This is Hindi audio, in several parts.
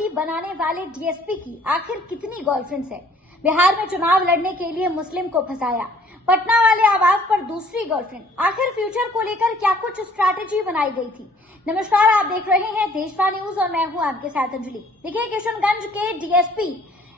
प्रॉपर्टी बनाने वाले डीएसपी की आखिर कितनी गर्लफ्रेंड्स है? बिहार में चुनाव लड़ने के लिए मुस्लिम को फंसाया, पटना वाले आवास पर दूसरी गर्लफ्रेंड। आखिर फ्यूचर को लेकर क्या कुछ स्ट्रैटेजी बनाई गई थी? नमस्कार, आप देख रहे हैं देशवा न्यूज और मैं हूं आपके साथ अंजलि। देखिए, किशनगंज के डीएसपी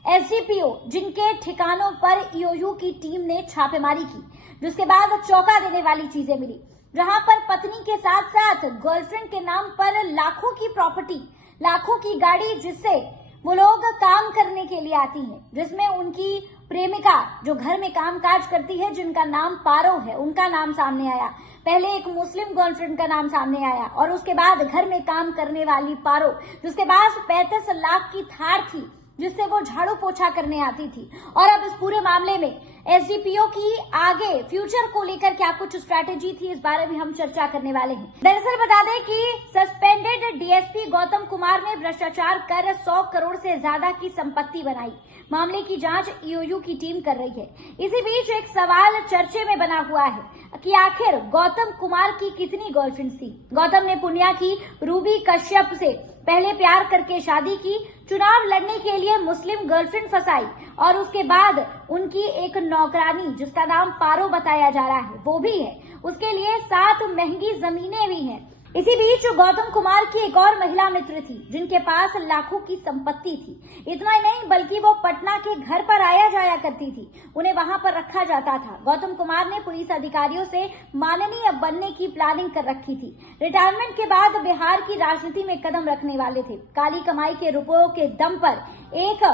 एसडीपीओ जिनके ठिकानों पर ईओयू की टीम ने छापेमारी की, जिसके बाद चौंका देने वाली चीजें मिली, जहां पर पत्नी के साथ साथ गर्लफ्रेंड के नाम पर लाखों की प्रॉपर्टी, लाखों की गाड़ी, जिससे वो लोग काम करने के लिए आती हैं, जिसमें उनकी प्रेमिका जो घर में काम काज करती है, जिनका नाम पारो है, उनका नाम सामने आया। पहले एक मुस्लिम गर्लफ्रेंड का नाम सामने आया और उसके बाद घर में काम करने वाली पारो, जिसके पास 35 लाख की थार थी, जिससे वो झाड़ू पोछा करने आती थी। और अब इस पूरे मामले में एसडीपीओ की आगे फ्यूचर को लेकर क्या कुछ स्ट्रैटेजी थी, इस बारे में हम चर्चा करने वाले हैं। दरअसल बता दें कि सस्पेंडेड डीएसपी गौतम कुमार ने भ्रष्टाचार कर 100 करोड़ से ज्यादा की संपत्ति बनाई। मामले की जांच ईओयू की टीम कर रही है। इसी बीच एक सवाल चर्चे में बना हुआ है कि आखिर गौतम कुमार की कितनी गर्लफ्रेंड्स थी। गौतम ने पुनिया की रूबी कश्यप से पहले प्यार करके शादी की, चुनाव लड़ने के लिए मुस्लिम गर्लफ्रेंड फंसाई और उसके बाद उनकी एक नौकरानी, जिसका नाम पारो बताया जा रहा है, वो भी है। उसके लिए 7 महंगी जमीनें भी हैं। इसी बीच गौतम कुमार की एक और महिला मित्र थी, जिनके पास लाखों की संपत्ति थी। इतना ही नहीं, बल्कि वो पटना के घर पर आया जाया करती थी, उन्हें वहां पर रखा जाता था। गौतम कुमार ने पुलिस अधिकारियों से माननीय बनने की प्लानिंग कर रखी थी। रिटायरमेंट के बाद बिहार की राजनीति में कदम रखने वाले थे। काली कमाई के रुपयों के दम पर एक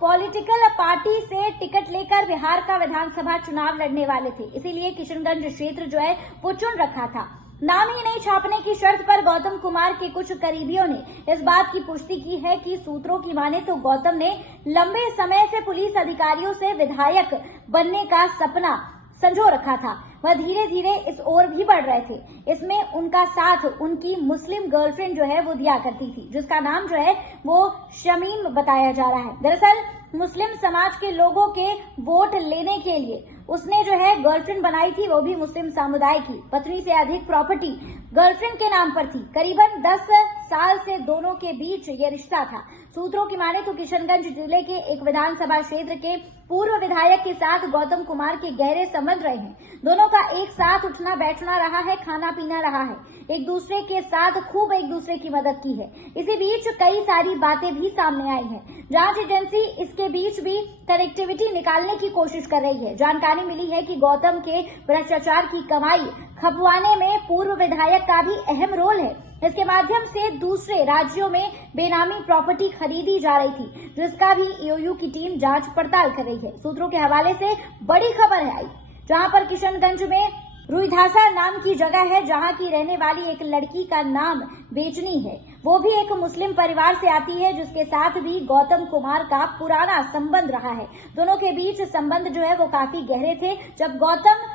पॉलिटिकल पार्टी से टिकट लेकर बिहार का विधानसभा चुनाव लड़ने वाले थे। इसीलिए किशनगंज क्षेत्र जो है वो चुन रखा था। नाम ही नहीं छापने की शर्त पर गौतम कुमार के कुछ करीबियों ने इस बात की पुष्टि की है कि सूत्रों की माने तो गौतम ने लंबे समय से पुलिस अधिकारियों से विधायक बनने का सपना संजो रखा था। वह धीरे धीरे इस ओर भी बढ़ रहे थे। इसमें उनका साथ उनकी मुस्लिम गर्लफ्रेंड जो है वो दिया करती थी, जिसका नाम जो है वो शमीम बताया जा रहा है। दरअसल मुस्लिम समाज के लोगों के वोट लेने के लिए उसने जो है गर्लफ्रेंड बनाई थी, वो भी मुस्लिम समुदाय की। पत्नी से अधिक प्रॉपर्टी गर्लफ्रेंड के नाम पर थी। करीबन 10 साल से दोनों के बीच ये रिश्ता था। सूत्रों की माने तो किशनगंज जिले के एक विधानसभा क्षेत्र के पूर्व विधायक के साथ गौतम कुमार के गहरे संबंध रहे हैं। दोनों का एक साथ उठना बैठना रहा है, खाना पीना रहा है, एक दूसरे के साथ खूब एक दूसरे की मदद की है। इसी बीच कई सारी बातें भी सामने आई हैं। जांच एजेंसी इसके बीच भी कनेक्टिविटी निकालने की कोशिश कर रही है। जानकारी मिली है कि गौतम के भ्रष्टाचार की कमाई खपवाने में पूर्व विधायक का भी अहम रोल है। इसके माध्यम से दूसरे राज्यों में बेनामी प्रॉपर्टी खरीदी जा रही थी, जिसका भी ईओयू की टीम जांच पड़ताल कर रही है। सूत्रों के हवाले से बड़ी खबर है आई, जहां पर किशनगंज में रुईधासा नाम की जगह है, जहां की रहने वाली एक लड़की का नाम बेचनी है। वो भी एक मुस्लिम परिवार से आती है, जिसके साथ भी गौतम कुमार का पुराना संबंध रहा है। दोनों के बीच संबंध जो है वो काफी गहरे थे। जब गौतम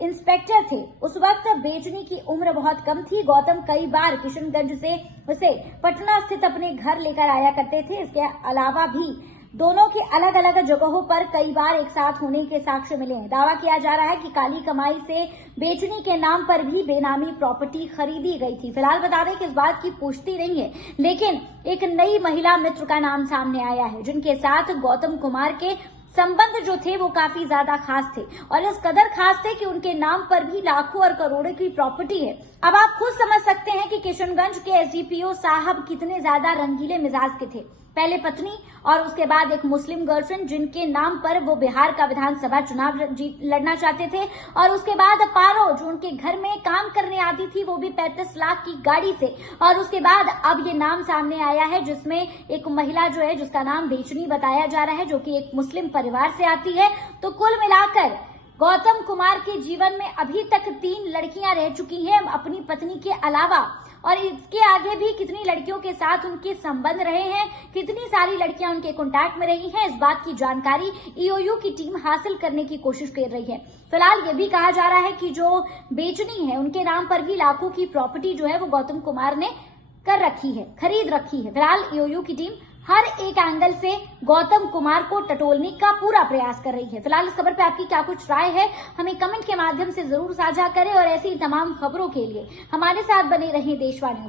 इंस्पेक्टर थे, उस वक्त बेचनी की उम्र बहुत कम थी। गौतम कई बार किशनगंज से उसे पटना स्थित अपने घर लेकर आया करते थे। इसके अलावा भी दोनों के अलग अलग जगहों पर कई बार एक साथ होने के साक्ष्य मिले हैं। दावा किया जा रहा है कि काली कमाई से बेचनी के नाम पर भी बेनामी प्रॉपर्टी खरीदी गई थी। फिलहाल बता दें कि इस बात की पुष्टि नहीं है, लेकिन एक नई महिला मित्र का नाम सामने आया है, जिनके साथ गौतम कुमार के संबंध जो थे वो काफी ज्यादा खास थे और इस कदर खास थे कि उनके नाम पर भी लाखों और करोड़ों की प्रॉपर्टी है। अब आप खुद समझ सकते हैं कि किशनगंज के एसडीपीओ साहब कितने ज्यादा रंगीले मिजाज के थे। पहले पत्नी और उसके बाद एक मुस्लिम गर्लफ्रेंड, जिनके नाम पर वो बिहार का विधानसभा चुनाव लड़ना चाहते थे, और उसके बाद पारो, जो उनके घर में काम करने आती थी, वो भी 35 लाख की गाड़ी से। और उसके बाद अब ये नाम सामने आया है, जिसमें एक महिला जो है, जिसका नाम बेचनी बताया जा रहा है, जो कि एक मुस्लिम परिवार से आती है। तो कुल मिलाकर गौतम कुमार के जीवन में अभी तक 3 लड़कियां रह चुकी हैं अपनी पत्नी के अलावा, और इसके आगे भी कितनी लड़कियों के साथ उनके संबंध रहे हैं, कितनी सारी लड़कियां उनके कांटेक्ट में रही हैं, इस बात की जानकारी ईओयू की टीम हासिल करने की कोशिश कर रही है। फिलहाल ये भी कहा जा रहा है कि जो बेचनी है, उनके नाम पर भी लाखों की प्रॉपर्टी जो है वो गौतम कुमार ने कर रखी है, खरीद रखी है। फिलहाल ईओयू की टीम हर एक एंगल से गौतम कुमार को टटोलने का पूरा प्रयास कर रही है। फिलहाल इस खबर पे आपकी क्या कुछ राय है, हमें कमेंट के माध्यम से जरूर साझा करें और ऐसी तमाम खबरों के लिए हमारे साथ बने रहें देशवा न्यूज।